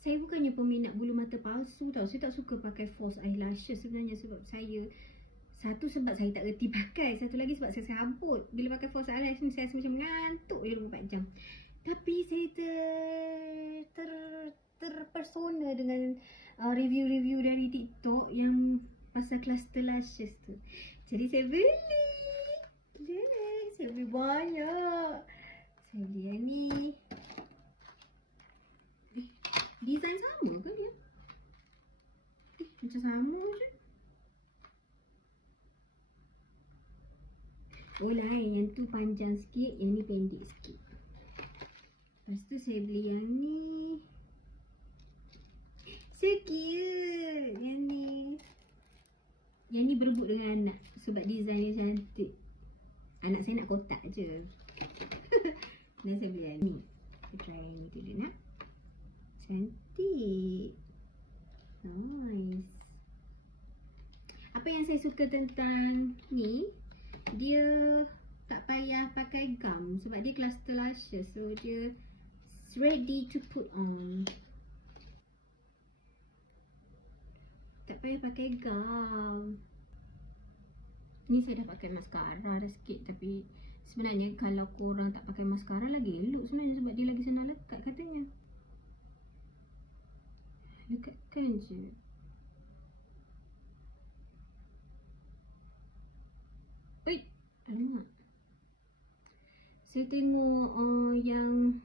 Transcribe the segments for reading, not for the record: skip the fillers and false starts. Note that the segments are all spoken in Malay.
Saya bukannya peminat bulu mata palsu tau. Saya tak suka pakai false eyelashes sebenarnya sebab satu sebab saya tak reti pakai. Satu lagi sebab saya sambut. Bila pakai false eyelash ni saya rasa macam ngantuk je 24 jam. Tapi saya terpersona dengan review-review dari TikTok yang pasal cluster lashes tu. Jadi saya beli. Saya beli banyak. Saya beli yang ni. Design sama ke dia? Macam sama je. Oh lain, yang tu panjang sikit, yang ni pendek sikit. Lepas tu saya beli yang ni. So cute. Yang ni berebut dengan anak sebab design dia cantik. Anak saya nak kotak je. Dan saya beli yang ni. Kita try yang ni dulu nak. Cantik. Nice. Apa yang saya suka tentang ni, dia tak payah pakai gum sebab dia cluster lashes. So dia ready to put on. Tak payah pakai gum. Ni saya dah pakai mascara dah sikit. Tapi sebenarnya kalau korang tak pakai mascara lagi elok sebenarnya sebab dia lagi senang lekat katanya. Lekatkan je. Oi, alamak. Saya tengok yang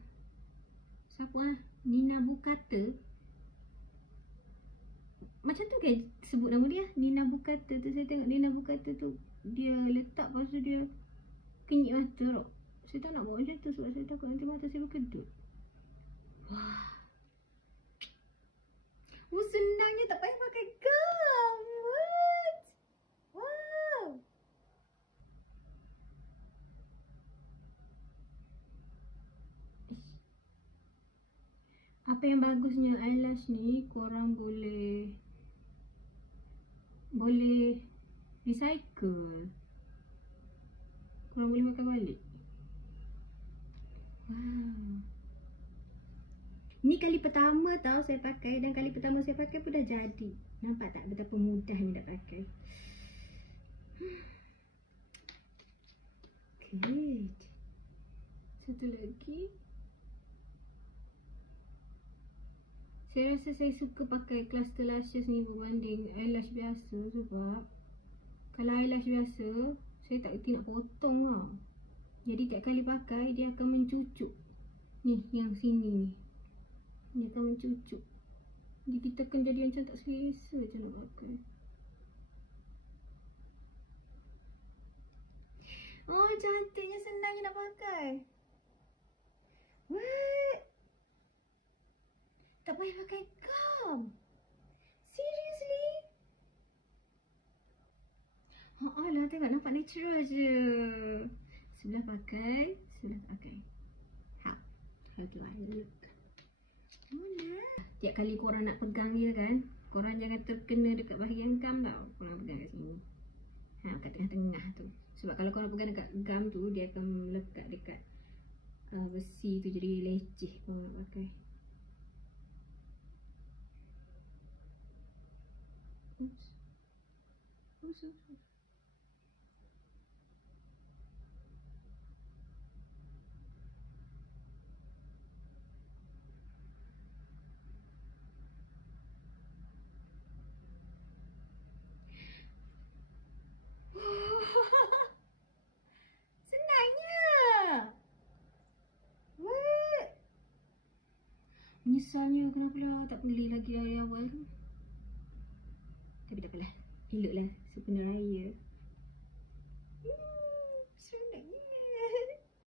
siapa Nina Bukata. Macam tu kan sebut nama dia, Nina Bukata tu. Saya tengok Nina Bukata tu dia letak, lepas tu dia kenyit mata tau. Saya tak nak buat macam tu sebab saya takut nanti mata saya berkedut. Wah. Senangnya tak payah pakai gum. What? Wow. Apa yang bagusnya eyelash ni, korang boleh recycle. Korang boleh pakai balik. Wow. Ni kali pertama tau saya pakai, dan kali pertama saya pakai pun dah jadi. Nampak tak betapa mudahnya nak pakai. Good. Satu lagi. Saya rasa saya suka pakai cluster lashes ni berbanding eyelash biasa sebab kalau eyelash biasa saya tak reti nak potong tau. Jadi tiap kali pakai dia akan mencucuk. Ni yang sini ni. Dia akan mencucuk. Jadi kita akan jadi macam tak selesa je nak pakai. Oh cantiknya, senangnya nak pakai. What? Tak payah pakai gum. Seriously? Alah, tengok nampak natural je. Sebelah pakai, sebelah tak pakai. How do I look? Mana? Tiap kali korang nak pegang dia kan, korang jangan terkena dekat bahagian gum tau. Korang pegang kat sini. Kat tengah-tengah tu. Sebab kalau korang pegang dekat gum tu, dia akan melekat dekat besi tu, jadi leceh korang nak pakai. Oops. Senangnya. What? Misalnya kenapa lah tak beli lagi dari awal tu. Tapi tak apalah, eloklah sempena raya.